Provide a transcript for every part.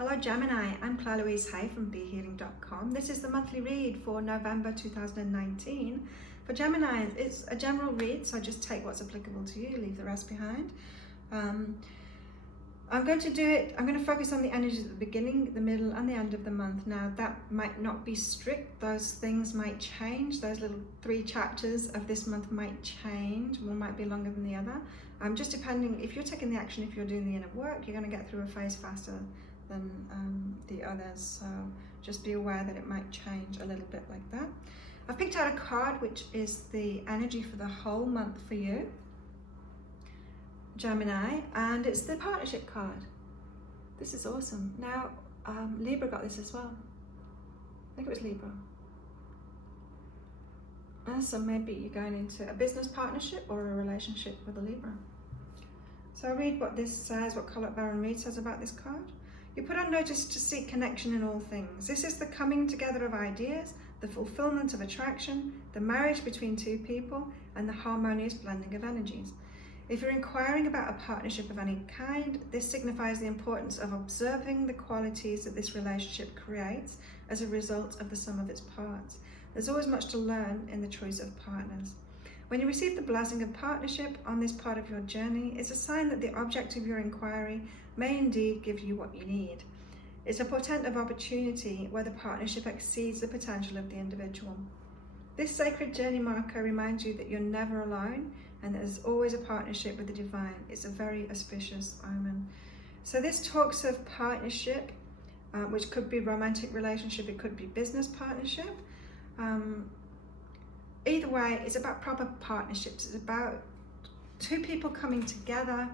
Hello Gemini, I'm Claire Louise Hay from BeHealing.com. This is the monthly read for November 2019. For Gemini, it's a general read, so just take what's applicable to you, leave the rest behind. I'm going to focus on the energies at the beginning, the middle and the end of the month. Now that might not be strict, those things might change, those little 3 chapters of this month might change, one might be longer than the other. Just depending, if you're taking the action, if you're doing the inner work, you're going to get through a phase faster than the others, so just be aware that it might change a little bit like that. I've picked out a card which is the energy for the whole month for you, Gemini, and it's the partnership card. This is awesome. Now, Libra got this as well. I think it was Libra. So maybe you're going into a business partnership or a relationship with a Libra. So I'll read what this says, what Colette Baron Reid says about this card. You put on notice to seek connection in all things. This is the coming together of ideas, the fulfillment of attraction, the marriage between 2 people, and the harmonious blending of energies. If you're inquiring about a partnership of any kind, this signifies the importance of observing the qualities that this relationship creates as a result of the sum of its parts. There's always much to learn in the choice of partners. When you receive the blessing of partnership on this part of your journey, it's a sign that the object of your inquiry may indeed give you what you need. It's a portent of opportunity where the partnership exceeds the potential of the individual. This sacred journey marker reminds you that you're never alone and there's always a partnership with the divine. It's a very auspicious omen. So this talks of partnership, which could be romantic relationship, it could be business partnership. Either way, it's about proper partnerships. It's about 2 people coming together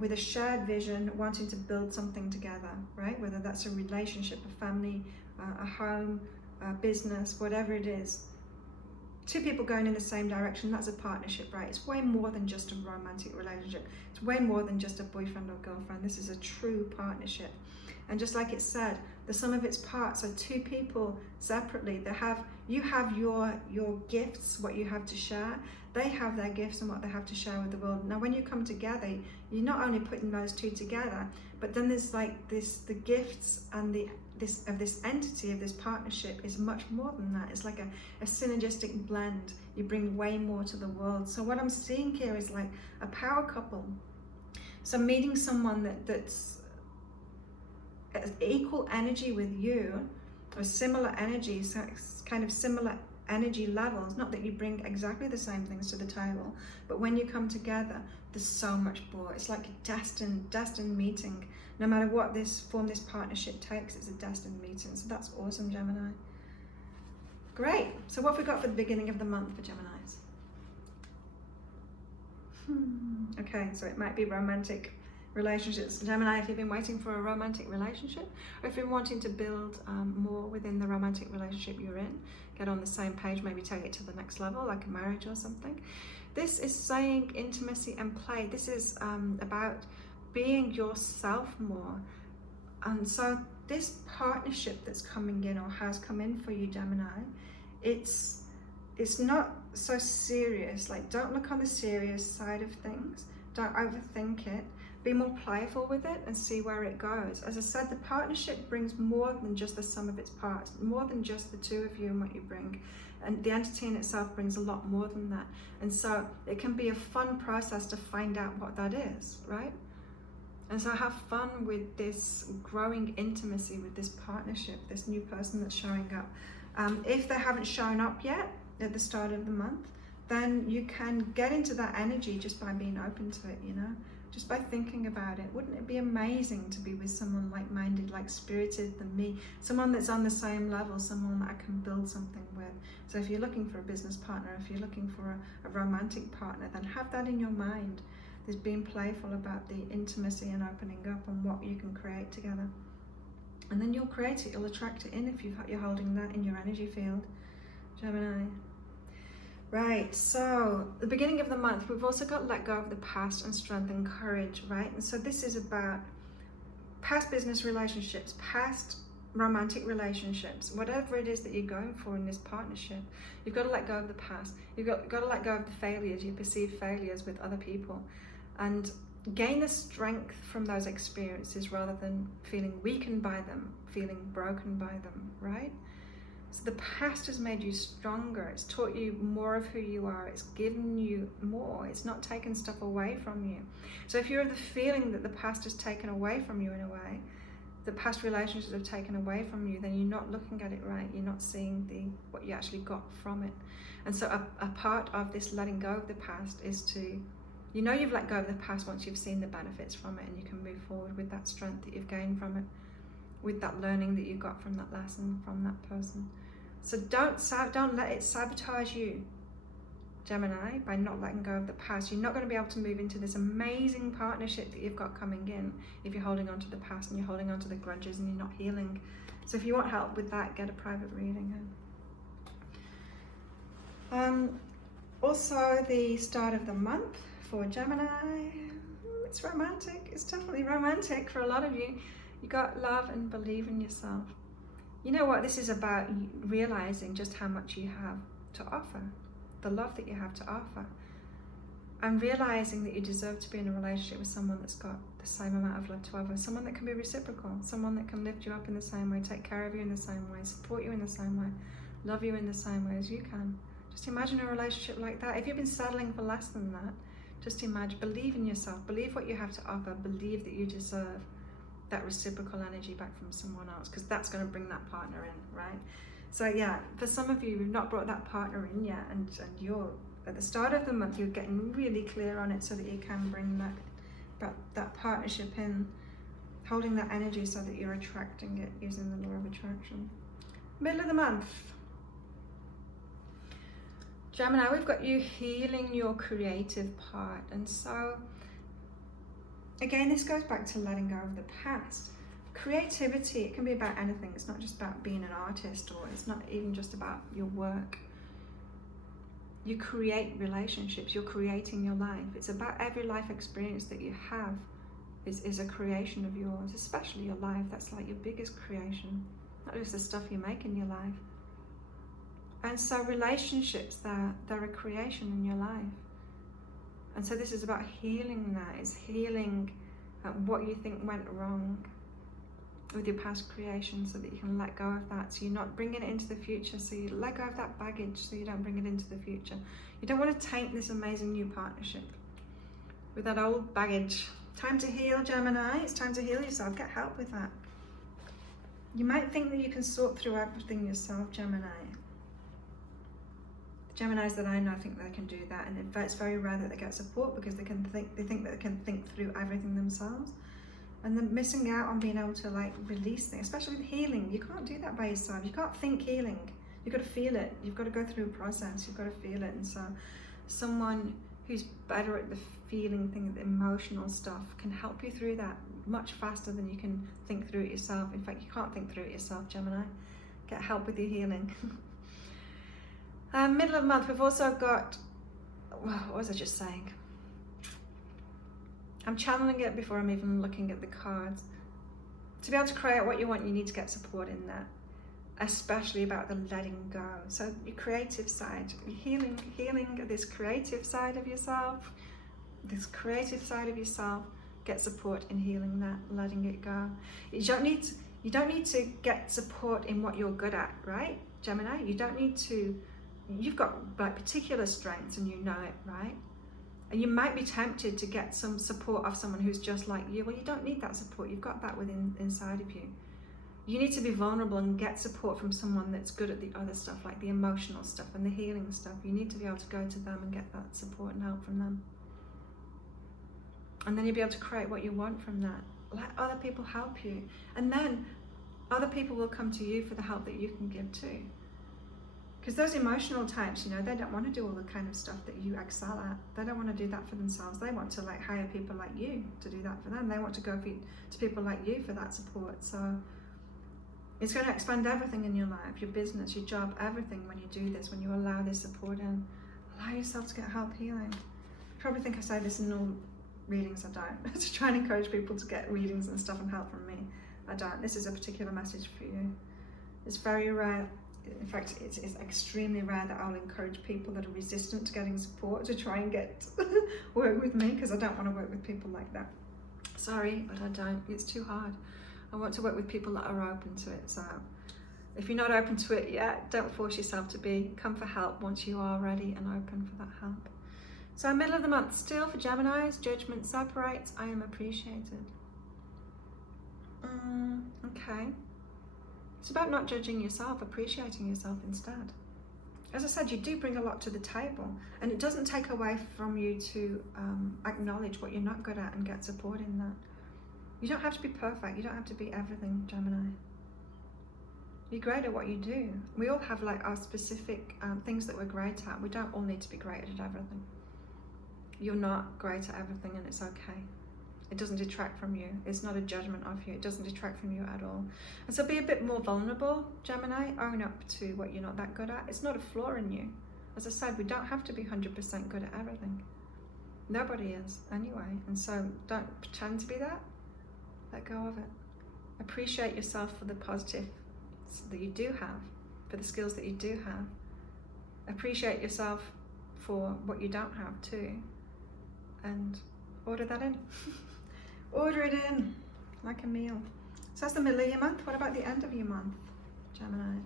with a shared vision, wanting to build something together, right? Whether that's a relationship, a family, a home, a business, whatever it is. 2 people going in the same direction, that's a partnership, right? It's way more than just a romantic relationship. It's way more than just a boyfriend or girlfriend. This is a true partnership. And just like it said, the sum of its parts are 2 people separately. You have your gifts, what you have to share. They have their gifts and what they have to share with the world. Now, when you come together, you're not only putting those 2 together, but then there's like the gifts and this entity of this partnership is much more than that. It's like a synergistic blend. You bring way more to the world. So what I'm seeing here is like a power couple. So meeting someone that's equal energy with you, or similar energy, so it's kind of similar energy levels. Not that you bring exactly the same things to the table, but when you come together, there's so much more. It's like a destined meeting. No matter what this partnership takes, it's a destined meeting. So that's awesome, Gemini. Great. So what have we got for the beginning of the month for Geminis? Okay, so it might be romantic relationships. Gemini, if you've been waiting for a romantic relationship, or if you're wanting to build more within the romantic relationship you're in, get on the same page, maybe take it to the next level, like a marriage or something. This is saying intimacy and play. This is about being yourself more. And so this partnership that's coming in or has come in for you, Gemini, it's not so serious. Like, don't look on the serious side of things. Don't overthink it. Be more playful with it and see where it goes. As I said, the partnership brings more than just the sum of its parts, more than just the 2 of you and what you bring. And the entity in itself brings a lot more than that. And so it can be a fun process to find out what that is, right? And so have fun with this growing intimacy with this partnership, this new person that's showing up. If they haven't shown up yet at the start of the month, then you can get into that energy just by being open to it, you know? Just by thinking about it. Wouldn't it be amazing to be with someone like-minded, like-spirited than me? Someone that's on the same level, someone that I can build something with. So if you're looking for a business partner, if you're looking for a romantic partner, then have that in your mind. There's being playful about the intimacy and opening up and what you can create together. And then you'll create it, you'll attract it in if you're holding that in your energy field, Gemini. Right, so the beginning of the month, we've also got let go of the past and strengthen courage, right? And so this is about past business relationships, past romantic relationships, whatever it is that you're going for in this partnership. You've got to let go of the past. You've got to let go of the failures, your perceived failures with other people. And gain the strength from those experiences rather than feeling weakened by them, feeling broken by them, right? So the past has made you stronger. It's taught you more of who you are. It's given you more. It's not taken stuff away from you. So if you're of the feeling that the past has taken away from you in a way, the past relationships have taken away from you, then you're not looking at it right. You're not seeing what you actually got from it. And so a part of this letting go of the past is to, you've let go of the past once you've seen the benefits from it, and you can move forward with that strength that you've gained from it, with that learning that you got from that lesson, from that person. So don't let it sabotage you, Gemini, by not letting go of the past. You're not going to be able to move into this amazing partnership that you've got coming in if you're holding on to the past and you're holding on to the grudges and you're not healing. So if you want help with that, get a private reading. Also, the start of the month for Gemini, it's romantic. It's definitely romantic for a lot of you. You got love and believe in yourself. You know what? This is about realizing just how much you have to offer, the love that you have to offer, and realizing that you deserve to be in a relationship with someone that's got the same amount of love to offer, someone that can be reciprocal, someone that can lift you up in the same way, take care of you in the same way, support you in the same way, love you in the same way as you can. Just imagine a relationship like that. If you've been settling for less than that, just imagine, believe in yourself, believe what you have to offer, believe that you deserve that reciprocal energy back from someone else, because that's going to bring that partner in, right? So yeah, for some of you who've not brought that partner in yet, and you're at the start of the month, you're getting really clear on it so that you can bring that partnership in, holding that energy so that you're attracting it using the law of attraction. Middle of the month, Gemini, we've got you healing your creative part. And so again, this goes back to letting go of the past. Creativity, it can be about anything. It's not just about being an artist, or it's not even just about your work. You create relationships, you're creating your life. It's about every life experience that you have is a creation of yours, especially your life. That's like your biggest creation, not just the stuff you make in your life. And so relationships, they're a creation in your life. And so this is about healing that. It's healing what you think went wrong with your past creation so that you can let go of that. So you're not bringing it into the future. So you let go of that baggage so you don't bring it into the future. You don't want to taint this amazing new partnership with that old baggage. Time to heal, Gemini. It's time to heal yourself. Get help with that. You might think that you can sort through everything yourself, Gemini. Geminis that I know think they can do that, and in fact it's very rare that they get support because they think that they can think through everything themselves, and they're missing out on being able to like release things, especially with healing. You can't do that by yourself. You can't think healing. You've got to feel it. You've got to go through a process. You've got to feel it. And so someone who's better at the feeling thing, the emotional stuff, can help you through that much faster than you can think through it yourself. In fact, you can't think through it yourself, Gemini. Get help with your healing. Middle of the month, we've also got, what was I just saying? I'm channeling it before I'm even looking at the cards. To be able to create what you want, you need to get support in that, especially about the letting go. So your creative side, healing this creative side of yourself, get support in healing that, letting it go. You don't need to get support in what you're good at, right, Gemini? You don't need to. You've got like particular strengths and you know it, right? And you might be tempted to get some support of someone who's just like you. Well, you don't need that support. You've got that inside of you. You need to be vulnerable and get support from someone that's good at the other stuff, like the emotional stuff and the healing stuff. You need to be able to go to them and get that support and help from them. And then you'll be able to create what you want from that. Let other people help you. And then other people will come to you for the help that you can give too. Because those emotional types, they don't want to do all the kind of stuff that you excel at. They don't want to do that for themselves. They want to like hire people like you to do that for them. They want to go to people like you for that support. So it's going to expand everything in your life, your business, your job, everything when you do this, when you allow this support in. Allow yourself to get help healing. You probably think I say this in all readings. I don't. To try and encourage people to get readings and stuff and help from me. I don't. This is a particular message for you. It's very rare In fact, it's extremely rare that I'll encourage people that are resistant to getting support to try and get work with me, because I don't want to work with people like that. Sorry, but I don't. It's too hard. I want to work with people that are open to it. So if you're not open to it yet, don't force yourself to be. Come for help once you are ready and open for that help. So middle of the month still for Geminis, judgment separates, I am appreciated. Okay. It's about not judging yourself, appreciating yourself instead. As I said, you do bring a lot to the table, and it doesn't take away from you to acknowledge what you're not good at and get support in that. You don't have to be perfect. You don't have to be everything, Gemini. You're great at what you do. We all have like our specific things that we're great at. We don't all need to be great at everything. You're not great at everything, and it's okay. It doesn't detract from you. It's not a judgment of you. It doesn't detract from you at all. And so be a bit more vulnerable, Gemini. Own up to what you're not that good at. It's not a flaw in you. As I said, we don't have to be 100% good at everything. Nobody is, anyway. And so don't pretend to be that. Let go of it. Appreciate yourself for the positive that you do have, for the skills that you do have. Appreciate yourself for what you don't have too. And order that in. Order it in like a meal. So that's the middle of your month. What about the end of your month, Gemini?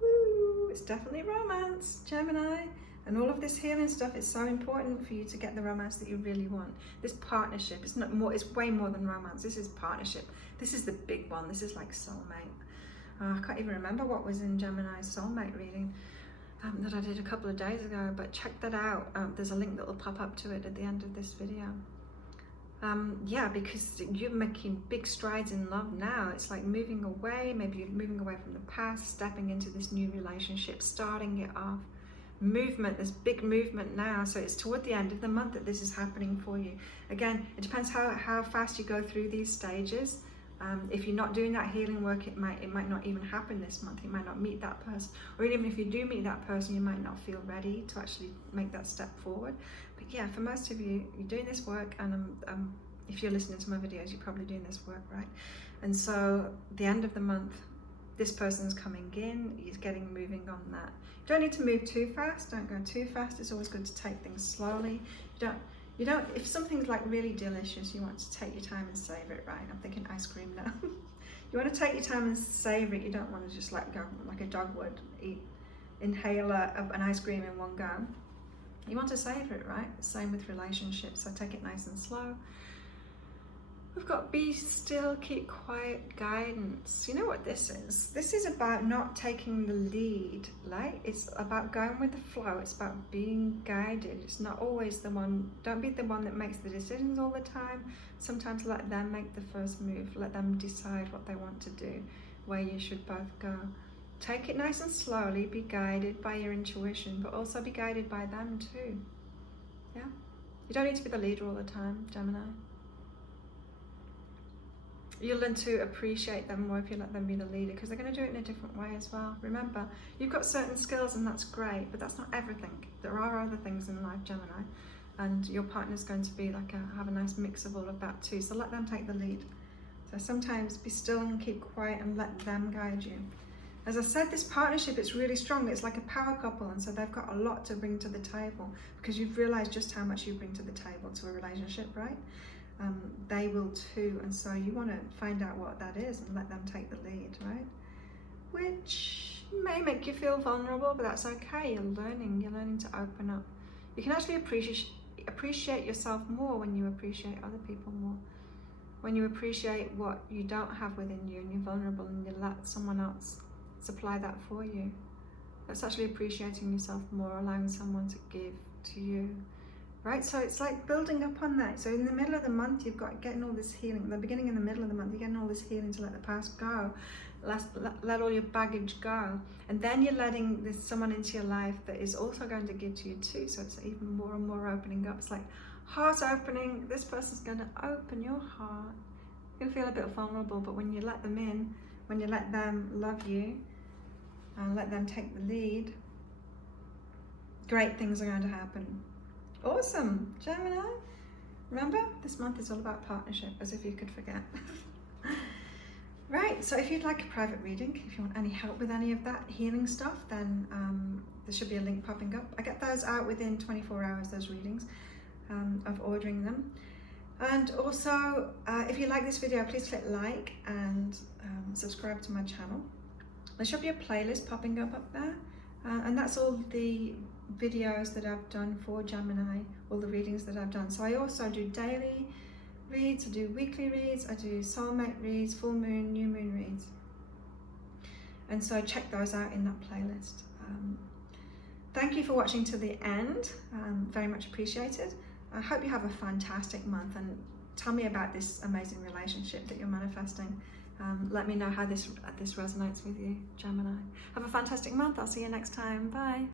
Woo, it's definitely romance, Gemini. And all of this healing stuff is so important for you to get the romance that you really want. This partnership, it's not more, it's way more than romance. This is partnership. This is the big one. This is like soulmate. I can't even remember what was in Gemini's soulmate reading that I did a couple of days ago, but check that out. There's a link that will pop up to it at the end of this video. Yeah, because you're making big strides in love now. It's like moving away, maybe you're moving away from the past, stepping into this new relationship, starting it off. Movement, there's big movement now, so it's toward the end of the month that this is happening for you. Again, it depends how fast you go through these stages. If you're not doing that healing work, it might not even happen this month. You might not meet that person, or even if you do meet that person, you might not feel ready to actually make that step forward. But yeah, for most of you, you're doing this work, and if you're listening to my videos, you're probably doing this work, right? And so the end of the month, this person's coming in, he's getting moving on that. You don't need to move too fast, don't go too fast. It's always good to take things slowly. You don't, if something's like really delicious, you want to take your time and savor it, right? I'm thinking ice cream now. You want to take your time and savor it. You don't want to just let go like a dog would inhale an ice cream in one go. You want to savor it, right? Same with relationships, so take it nice and slow. We've got be still, keep quiet, guidance. You know what this is? This is about not taking the lead, right? It's about going with the flow. It's about being guided. It's not always the one, don't be the one that makes the decisions all the time. Sometimes let them make the first move. Let them decide what they want to do, where you should both go. Take it nice and slowly, be guided by your intuition, but also be guided by them too. Yeah? You don't need to be the leader all the time, Gemini. You'll learn to appreciate them more if you let them be the leader, because they're going to do it in a different way as well. Remember, you've got certain skills and that's great, but that's not everything. There are other things in life, Gemini, and your partner's going to be like have a nice mix of all of that too. So let them take the lead. So sometimes be still and keep quiet and let them guide you. As I said, this partnership, it's really strong. It's like a power couple, and so they've got a lot to bring to the table, because you've realized just how much you bring to the table to a relationship, right? They will too, and so you want to find out what that is and let them take the lead, right? Which may make you feel vulnerable, but that's okay. You're learning to open up. You can actually appreciate yourself more when you appreciate other people more. When you appreciate what you don't have within you and you're vulnerable and you let someone else supply that for you. That's actually appreciating yourself more, allowing someone to give to you. Right, so it's like building up on that. So in the middle of the month, you've got getting all this healing. The beginning and the middle of the month, you're getting all this healing to let the past go. Let all your baggage go. And then you're letting someone into your life that is also going to give to you too. So it's even more and more opening up. It's like heart opening. This person's going to open your heart. You'll feel a bit vulnerable, but when you let them in, when you let them love you and let them take the lead, great things are going to happen. Awesome, Gemini. Remember, this month is all about partnership, as if you could forget. Right, so if you'd like a private reading, if you want any help with any of that healing stuff, then there should be a link popping up. I get those out within 24 hours, those readings, of ordering them. And also, if you like this video, please click like and subscribe to my channel. There should be a playlist popping up there, and that's all the videos that I've done for Gemini, all the readings that I've done. So I also do daily reads, I do weekly reads, I do soulmate reads, full moon, new moon reads. And so check those out in that playlist. Thank you for watching to the end, very much appreciated. I hope you have a fantastic month, and tell me about this amazing relationship that you're manifesting. Let me know how this resonates with you, Gemini. Have a fantastic month. I'll see you next time. Bye.